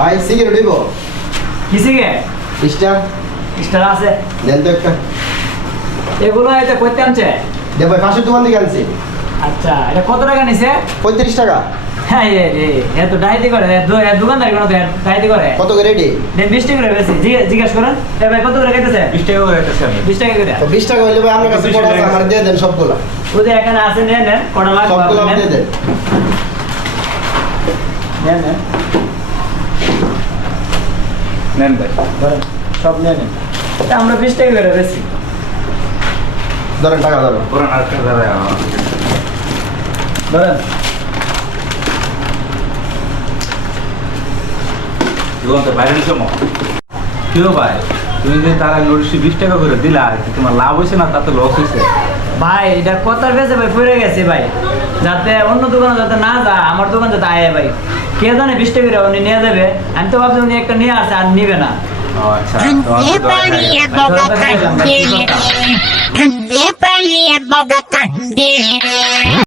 ভাই সিগারেট দিব কি সিগারেট? স্টার স্টার আছে? দেন তো একটা। এগুলো এটা কইতে আনছে? দে ভাই পাশের দোকান থেকে আনছি। আচ্ছা, এটা কত টাকা নিছে? 35 টাকা। হ্যাঁ এ তো ডাইতি করে, দোকানদার কোনো ডাইতি করে। কত করে রেডি? দেন 20 টাকা করে বেশি। জিজ্ঞাসা করেন এ ভাই কত করে খাইতেছে? 20 টাকা করে খাইতেছে আমি। 20 টাকা করে। 20 টাকা হইলে ভাই আপনার কাছে পড়া আছে, আমার দিয়ে দেন সবগুলা। ওদের এখানে আছে, নেন কটা লাগবে সবগুলা আপনি দিয়ে দেন। নেন নেন ভাই। ধরেন, সব নেন। এটা আমরা 20 টাকা করে বেশি। ধরেন টাকা ধরেন। পুরান আর টাকা দেয়। ধরেন দোকান তো বাইরে নিছো কেউ ভাই, তুমি যে তারা নোটিশ 20 টাকা করে দিলা, তোমার লাভ হয়েছে না তাতে লস হয়েছে? ভাই এটা কথার বেঁচে ভাই পড়ে গেছে ভাই, যাতে অন্য দোকানে যাতে না যায়, আমার দোকান যাতে আয় ভাই। কে জানে 20 টাকা করে উনি নিয়ে যাবে, আমি তো ভাবছি উনি একটা নিয়ে আসে আর নিবে না। ও আচ্ছা, তোমার তো দরকার নাই। Candy, Candy,